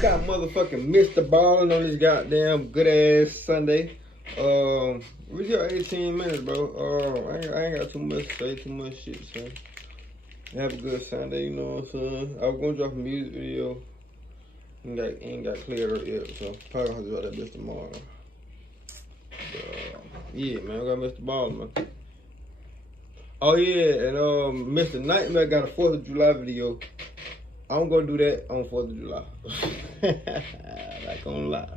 Got motherfucking Mr. Ballin on this goddamn good ass Sunday. We got 18 minutes, bro. I ain't got too much to say, too much shit, son. Have a good Sunday, you know what I'm saying? I was gonna drop a music video. Ain't got cleared up yet, so probably gonna have to drop that bitch tomorrow. But, yeah, man, I got Mr. Ballin, man. Oh yeah, and Mr. Nightmare got a 4th of July video. I'm gonna do that on 4th of July. Not gonna lie.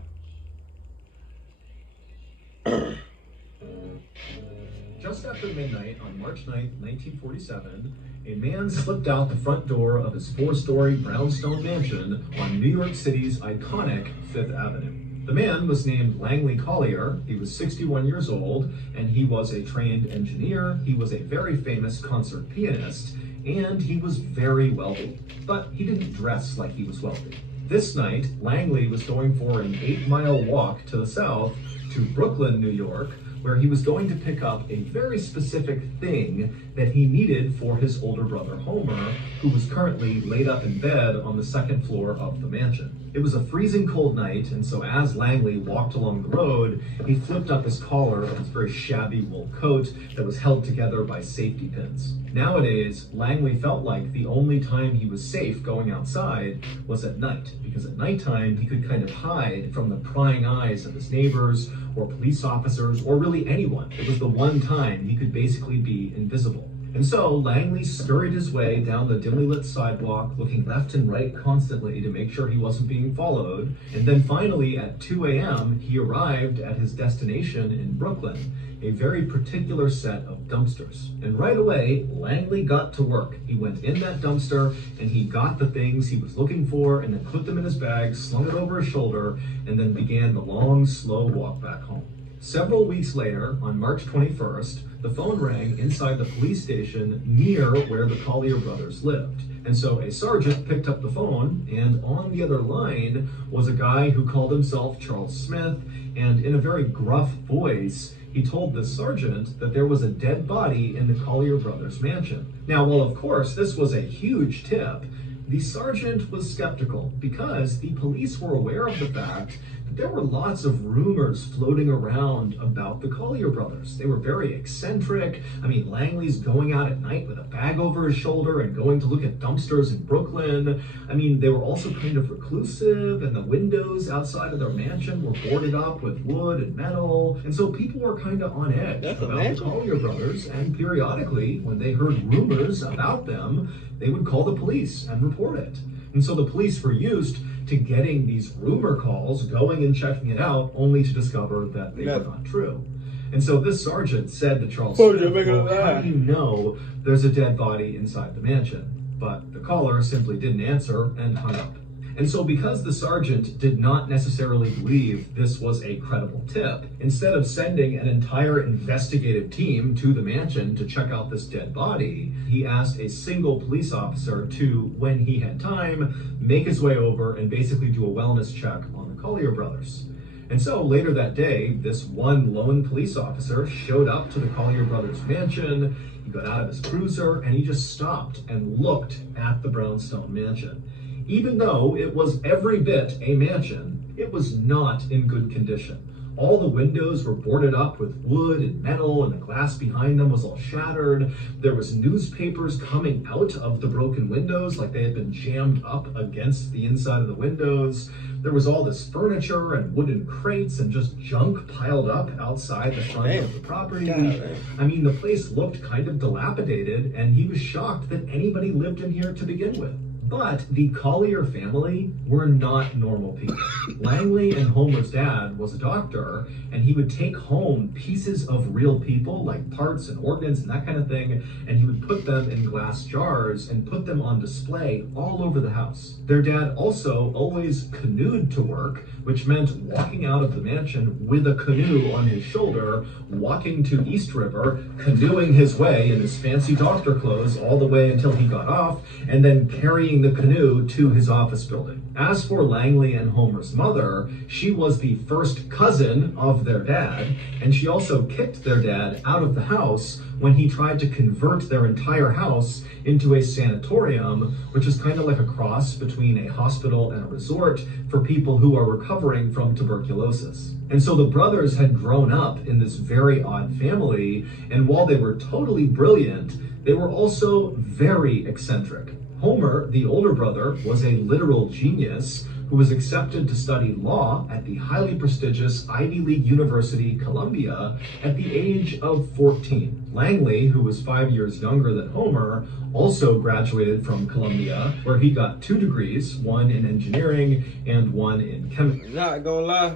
Just after midnight on March 9th, 1947, a man slipped out the front door of his 4-story brownstone mansion on New York City's iconic 5th Avenue. The man was named Langley Collier. He was 61 years old, and he was a trained engineer. He was a very famous concert pianist, and he was very wealthy. But he didn't dress like he was wealthy. This night, Langley was going for an 8-mile walk to the south to Brooklyn, New York, where he was going to pick up a very specific thing that he needed for his older brother Homer, who was currently laid up in bed on the 2nd floor of the mansion. It was a freezing cold night, and so as Langley walked along the road, he flipped up his collar of his very shabby wool coat that was held together by safety pins. Nowadays, Langley felt like the only time he was safe going outside was at night, because at nighttime he could kind of hide from the prying eyes of his neighbors or police officers or really anyone. It was the one time he could basically be invisible. And so Langley scurried his way down the dimly lit sidewalk, looking left and right constantly to make sure he wasn't being followed. And then finally at 2 a.m., he arrived at his destination in Brooklyn, a very particular set of dumpsters. And right away, Langley got to work. He went in that dumpster and he got the things he was looking for and then put them in his bag, slung it over his shoulder, and then began the long, slow walk back home. Several weeks later, on March 21st, the phone rang inside the police station near where the Collier brothers lived. And so a sergeant picked up the phone, and on the other line was a guy who called himself Charles Smith, and in a very gruff voice, he told the sergeant that there was a dead body in the Collier brothers' mansion. Now, while of course this was a huge tip, the sergeant was skeptical because the police were aware of the fact that there were lots of rumors floating around about the Collier brothers. They were very eccentric. I mean, Langley's going out at night with a bag over his shoulder and going to look at dumpsters in Brooklyn. I mean, they were also kind of reclusive, and the windows outside of their mansion were boarded up with wood and metal. And so people were kind of on edge about the Collier brothers, and periodically, when they heard rumors about them, they would call the police and report it. And so the police were used to getting these rumor calls, going and checking it out, only to discover that they were not true. And so this sergeant said to Charles Smith, well, how do you know there's a dead body inside the mansion? But the caller simply didn't answer and hung up. And so because the sergeant did not necessarily believe this was a credible tip, instead of sending an entire investigative team to the mansion to check out this dead body, he asked a single police officer to, when he had time, make his way over and basically do a wellness check on the Collier brothers. And so later that day, this one lone police officer showed up to the Collier brothers' mansion. He got out of his cruiser and he just stopped and looked at the brownstone mansion. Even though it was every bit a mansion, it was not in good condition. All the windows were boarded up with wood and metal, and the glass behind them was all shattered. There was newspapers coming out of the broken windows like they had been jammed up against the inside of the windows. There was all this furniture and wooden crates and just junk piled up outside the front of the property. I mean, the place looked kind of dilapidated, and he was shocked that anybody lived in here to begin with. But the Collier family were not normal people. Langley and Homer's dad was a doctor, and he would take home pieces of real people, like parts and organs and that kind of thing, and he would put them in glass jars and put them on display all over the house. Their dad also always canoed to work, which meant walking out of the mansion with a canoe on his shoulder, walking to East River, canoeing his way in his fancy doctor clothes all the way until he got off, and then carrying bringing the canoe to his office building. As for Langley and Homer's mother, she was the first cousin of their dad, and she also kicked their dad out of the house when he tried to convert their entire house into a sanatorium, which is kind of like a cross between a hospital and a resort for people who are recovering from tuberculosis. And so the brothers had grown up in this very odd family, and while they were totally brilliant, they were also very eccentric. Homer, the older brother, was a literal genius who was accepted to study law at the highly prestigious Ivy League University, Columbia, at the age of 14. Langley, who was 5 years younger than Homer, also graduated from Columbia, where he got 2 degrees, one in engineering and one in chemistry. Not gonna lie,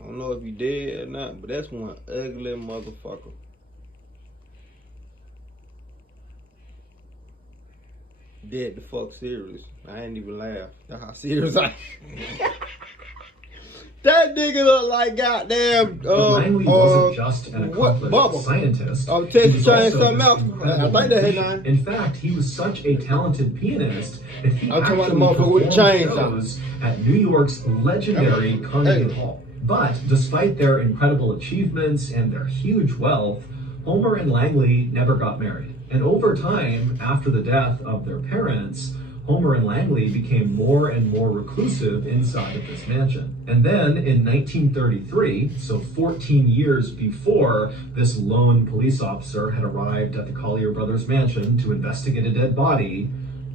I don't know if you did or not, but that's one ugly motherfucker. Dead the fuck serious. I ain't even laugh. That's how serious I am. That nigga look like goddamn Langley wasn't just an accomplished scientist. I'm testing something else. I think that headline. In fact, he was such a talented pianist that he actually performed shows at New York's legendary Carnegie Hall. But despite their incredible achievements and their huge wealth, Homer and Langley never got married. And over time, after the death of their parents, Homer and Langley became more and more reclusive inside of this mansion. And then in 1933, so 14 years before this lone police officer had arrived at the Collier brothers' mansion to investigate a dead body,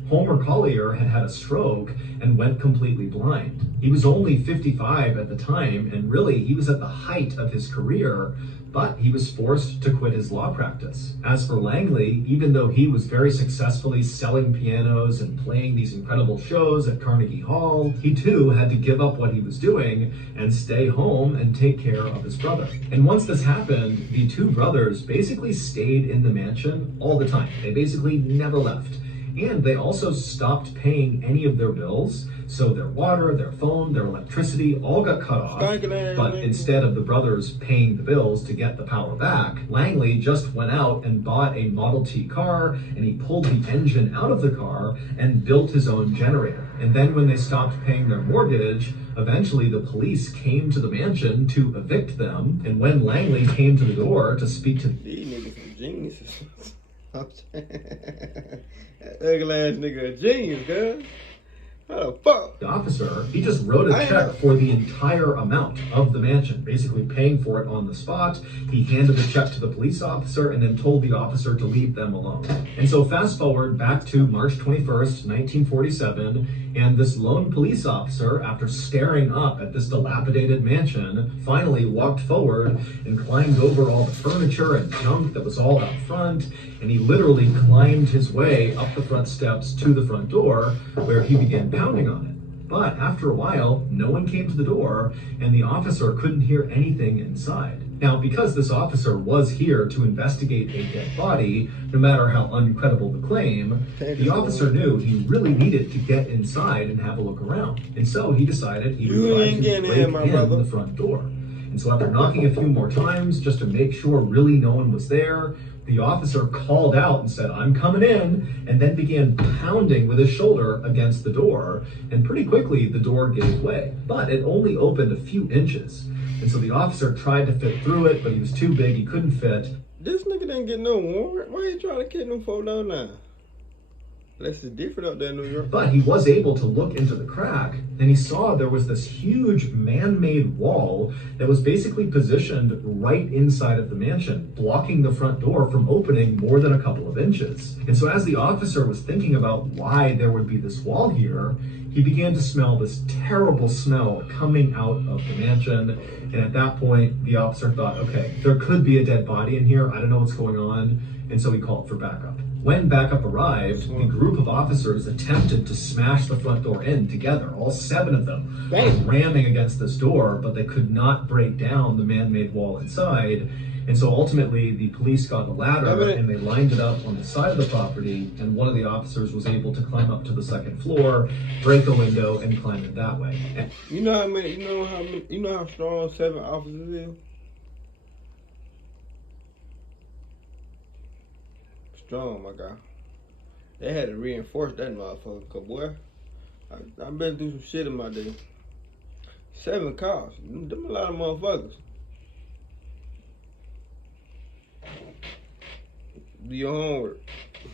Homer Collier had had a stroke and went completely blind. He was only 55 at the time, and really he was at the height of his career, but he was forced to quit his law practice. As for Langley, even though he was very successfully selling pianos and playing these incredible shows at Carnegie Hall, he too had to give up what he was doing and stay home and take care of his brother. And once this happened, the 2 brothers basically stayed in the mansion all the time. They basically never left. And they also stopped paying any of their bills, so their water, their phone, their electricity all got cut off. But instead of the brothers paying the bills to get the power back, Langley just went out and bought a Model T car, and he pulled the engine out of the car and built his own generator. And then when they stopped paying their mortgage, eventually the police came to the mansion to evict them. And when Langley came to the door to speak to these niggas are geniuses. That ugly ass nigga a genius, girl. How the fuck? The officer, he just wrote a check for the entire amount of the mansion, basically paying for it on the spot. He handed the check to the police officer and then told the officer to leave them alone. And so fast forward back to March 21st, 1947, and this lone police officer, after staring up at this dilapidated mansion, finally walked forward and climbed over all the furniture and junk that was all out front, and he literally climbed his way up the front steps to the front door, where he began pounding on it. But after a while, no one came to the door, and the officer couldn't hear anything inside. Now, because this officer was here to investigate a dead body, no matter how uncredible the claim, the officer knew he really needed to get inside and have a look around. And so he decided he would try to break in the front door. And so after knocking a few more times, just to make sure really no one was there, the officer called out and said, "I'm coming in," and then began pounding with his shoulder against the door. And pretty quickly, the door gave way. But it only opened a few inches. And so the officer tried to fit through it, but he was too big, he couldn't fit. This nigga didn't get no warrant. Why you trying to kill them folk down there? Unless it's different up there in New York. But he was able to look into the crack, and he saw there was this huge man-made wall that was basically positioned right inside of the mansion, blocking the front door from opening more than a couple of inches. And so as the officer was thinking about why there would be this wall here, he began to smell this terrible smell coming out of the mansion. And at that point, the officer thought, okay, there could be a dead body in here. I don't know what's going on. And so he called for backup. When backup arrived, the group of officers attempted to smash the front door in together, all 7 of them, ramming against this door, but they could not break down the man-made wall inside. And so ultimately, the police got a ladder and they lined it up on the side of the property, and one of the officers was able to climb up to the 2nd floor, break a window, and climb it that way. And you know how strong 7 officers is? Strong, my guy. They had to reinforce that motherfucker, 'cause boy, I've been through some shit in my day. 7 cars. Them a lot of motherfuckers. Do your homework.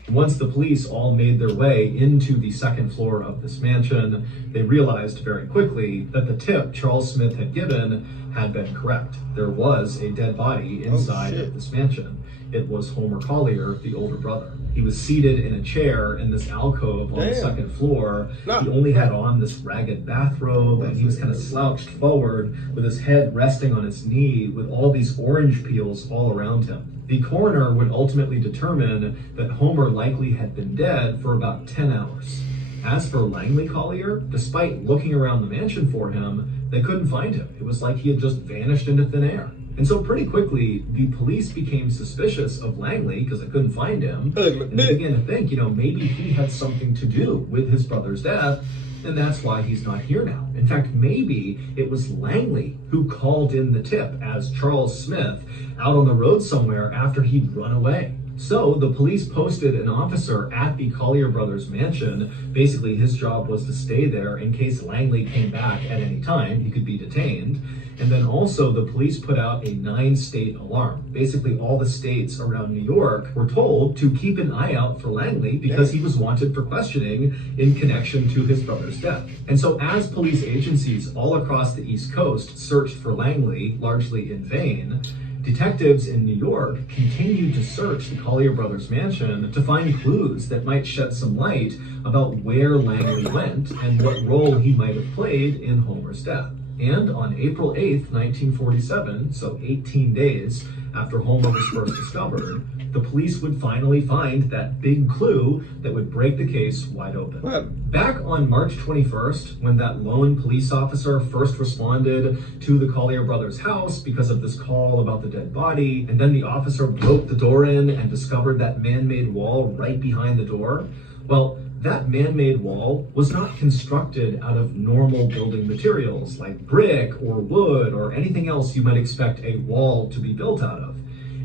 Once the police all made their way into the second floor of this mansion, they realized very quickly that the tip Charles Smith had given had been correct. There was a dead body inside of this mansion. It was Homer Collier, the older brother. He was seated in a chair in this alcove on the second floor. He only had on this ragged bathrobe, and he was kind of slouched forward with his head resting on his knee with all these orange peels all around him. The coroner would ultimately determine that Homer likely had been dead for about 10 hours. As for Langley Collier, despite looking around the mansion for him, they couldn't find him. It was like he had just vanished into thin air. And so pretty quickly, the police became suspicious of Langley because they couldn't find him. And they began to think, maybe he had something to do with his brother's death, and that's why he's not here now. In fact, maybe it was Langley who called in the tip as Charles Smith out on the road somewhere after he'd run away. So the police posted an officer at the Collier brothers' mansion. Basically, his job was to stay there in case Langley came back at any time. He could be detained. And then also the police put out a 9-state alarm. Basically, all the states around New York were told to keep an eye out for Langley because he was wanted for questioning in connection to his brother's death. And so as police agencies all across the East Coast searched for Langley, largely in vain, detectives in New York continued to search the Collier brothers' mansion to find clues that might shed some light about where Langley went and what role he might have played in Homer's death. And on April 8th, 1947, so 18 days after Homer was first discovered, the police would finally find that big clue that would break the case wide open. Back on March 21st, when that lone police officer first responded to the Collier brothers' house because of this call about the dead body, and then the officer broke the door in and discovered that man-made wall right behind the door, well, that man-made wall was not constructed out of normal building materials like brick or wood or anything else you might expect a wall to be built out of.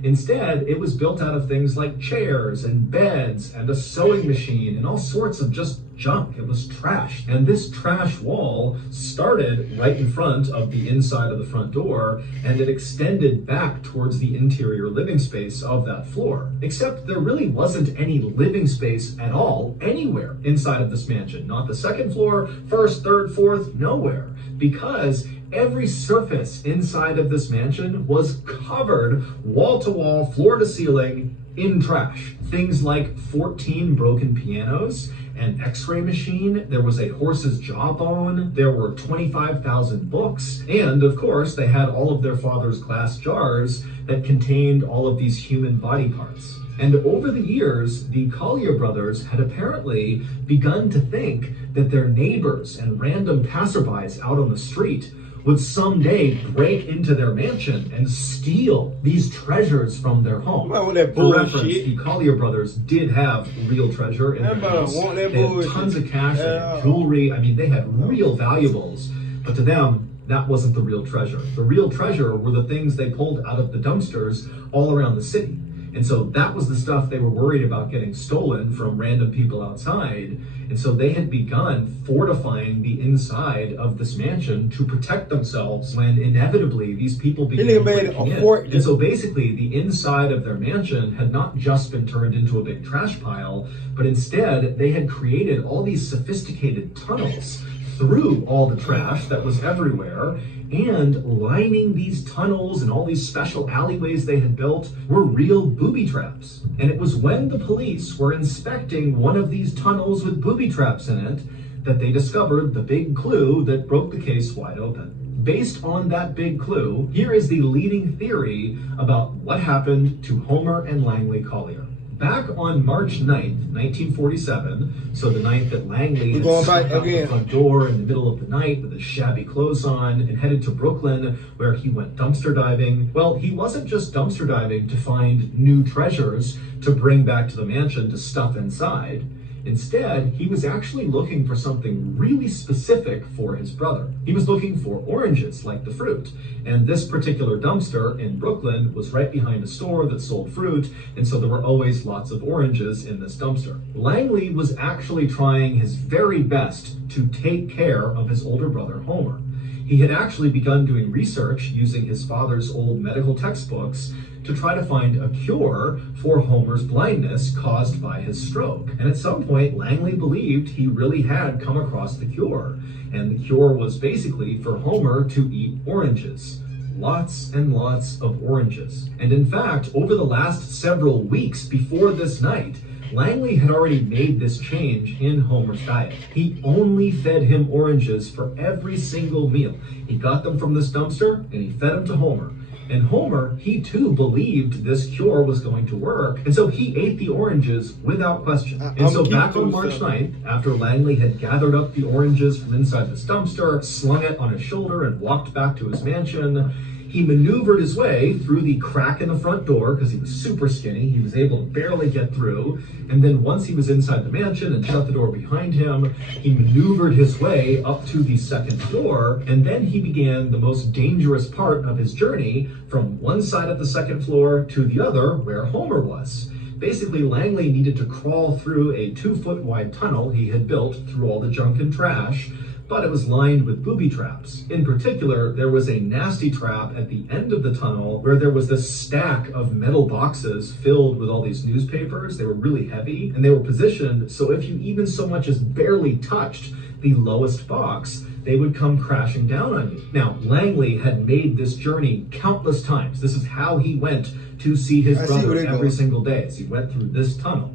Instead, it was built out of things like chairs and beds and a sewing machine and all sorts of just junk. It was trash. And this trash wall started right in front of the inside of the front door, and it extended back towards the interior living space of that floor. Except there really wasn't any living space at all anywhere inside of this mansion. Not the second floor, first, third, fourth, nowhere. Because every surface inside of this mansion was covered wall to wall, floor to ceiling in trash. Things like 14 broken pianos, an x-ray machine, there was a horse's jawbone, there were 25,000 books, and of course they had all of their father's glass jars that contained all of these human body parts. And over the years, the Collier brothers had apparently begun to think that their neighbors and random passerbys out on the street would someday break into their mansion and steal these treasures from their home. For reference, the Collier brothers did have real treasure in their house. They had tons of cash, they had jewelry. I mean, they had real valuables. But to them, that wasn't the real treasure. The real treasure were the things they pulled out of the dumpsters all around the city. And so that was the stuff they were worried about getting stolen from random people outside. And so they had begun fortifying the inside of this mansion to protect themselves when inevitably these people began breaking in. And so basically the inside of their mansion had not just been turned into a big trash pile, but instead they had created all these sophisticated tunnels through all the trash that was everywhere, and lining these tunnels and all these special alleyways they had built were real booby traps. And it was when the police were inspecting one of these tunnels with booby traps in it that they discovered the big clue that broke the case wide open. Based on that big clue, here is the leading theory about what happened to Homer and Langley Collier. Back on March 9th, 1947, so the night that Langley had snuck out the front door in the middle of the night with his shabby clothes on and headed to Brooklyn where he went dumpster diving, well, he wasn't just dumpster diving to find new treasures to bring back to the mansion to stuff inside. Instead, he was actually looking for something really specific for his brother. He was looking for oranges, like the fruit. And this particular dumpster in Brooklyn was right behind a store that sold fruit, and so there were always lots of oranges in this dumpster. Langley was actually trying his very best to take care of his older brother, Homer. He had actually begun doing research using his father's old medical textbooks to try to find a cure for Homer's blindness caused by his stroke. And at some point, Langley believed he really had come across the cure. And the cure was basically for Homer to eat oranges. Lots and lots of oranges. And in fact, over the last several weeks before this night, Langley had already made this change in Homer's diet. He only fed him oranges for every single meal. He got them from this dumpster and he fed them to Homer. And Homer, he too believed this cure was going to work, and so he ate the oranges without question. And so back on March 9th, after Langley had gathered up the oranges from inside this dumpster, slung it on his shoulder, and walked back to his mansion, he maneuvered his way through the crack in the front door because he was super skinny. He was able to barely get through. And then once he was inside the mansion and shut the door behind him, he maneuvered his way up to the second floor. And then he began the most dangerous part of his journey from one side of the second floor to the other where Homer was. Basically, Langley needed to crawl through a 2-foot wide tunnel he had built through all the junk and trash, but it was lined with booby traps. In particular, there was a nasty trap at the end of the tunnel where there was this stack of metal boxes filled with all these newspapers. They were really heavy, and they were positioned so if you even so much as barely touched the lowest box, they would come crashing down on you. Now, Langley had made this journey countless times. This is how he went to see his brother every single day, as he went through this tunnel.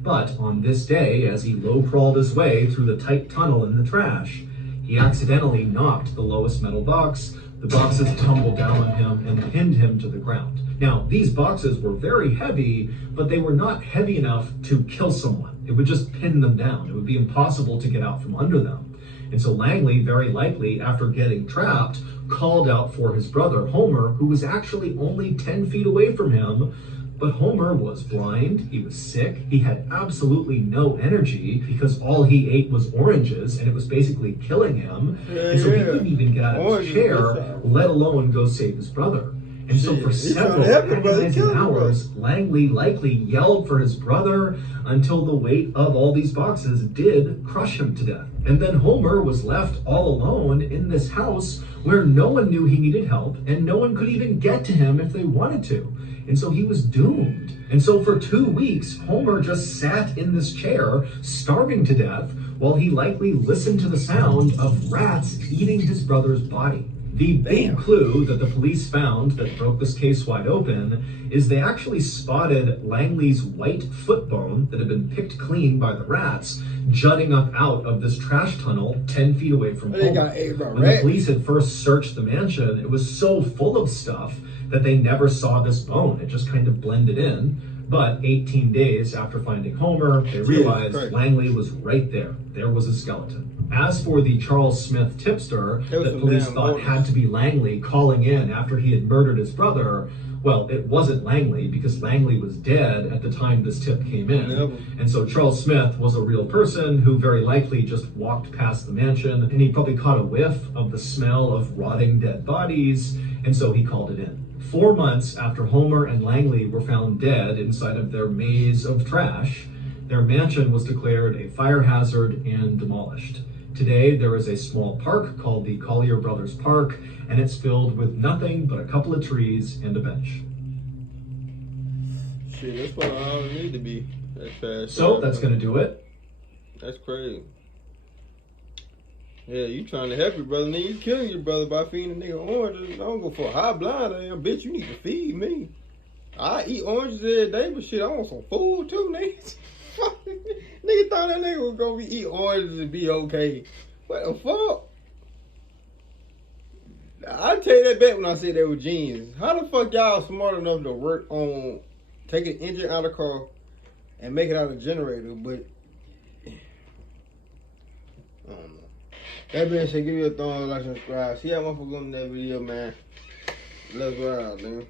But on this day, as he low-crawled his way through the tight tunnel in the trash, he accidentally knocked the lowest metal box. The boxes tumbled down on him and pinned him to the ground. Now, these boxes were very heavy, but they were not heavy enough to kill someone. It would just pin them down. It would be impossible to get out from under them. And so Langley, very likely, after getting trapped, called out for his brother, Homer, who was actually only 10 feet away from him. But Homer was blind, he was sick, he had absolutely no energy because all he ate was oranges and it was basically killing him. And so he couldn't even get out of his chair, let alone go save his brother. And so for several agonizing hours, Langley likely yelled for his brother until the weight of all these boxes did crush him to death. And then Homer was left all alone in this house where no one knew he needed help and no one could even get to him if they wanted to. And so he was doomed. And so for 2 weeks, Homer just sat in this chair, starving to death, while he likely listened to the sound of rats eating his brother's body. The big clue that the police found that broke this case wide open is they actually spotted Langley's white foot bone that had been picked clean by the rats jutting up out of this trash tunnel 10 feet away from home. When the police had first searched the mansion, it was so full of stuff that they never saw this bone. It just kind of blended in. But 18 days after finding Homer, they realized Langley was right there. There was a skeleton. As for the Charles Smith tipster that police thought had to be Langley calling in after he had murdered his brother, well, it wasn't Langley because Langley was dead at the time this tip came in. And so Charles Smith was a real person who very likely just walked past the mansion and he probably caught a whiff of the smell of rotting dead bodies, and so he called it in. 4 months after Homer and Langley were found dead inside of their maze of trash, their mansion was declared a fire hazard and demolished. Today, there is a small park called the Collier Brothers Park, and it's filled with nothing but a couple of trees and a bench. Shit, that's what I don't need to be. So, that's going to do it. That's crazy. Yeah, you trying to help your brother, nigga. You killing your brother by feeding a nigga oranges. I don't go for a high blind, bitch. You need to feed me. I eat oranges every day, but shit, I want some food too, nigga. Nigga thought that nigga was gonna be eat oranges and be okay. What the fuck? I tell you that back when I said they were genius. How the fuck y'all smart enough to work on taking an engine out of a car and make it out of a generator, but I don't know. That being said, give me a thumbs up, like, subscribe. See how motherfuckers on that video, man. Let's ride, man.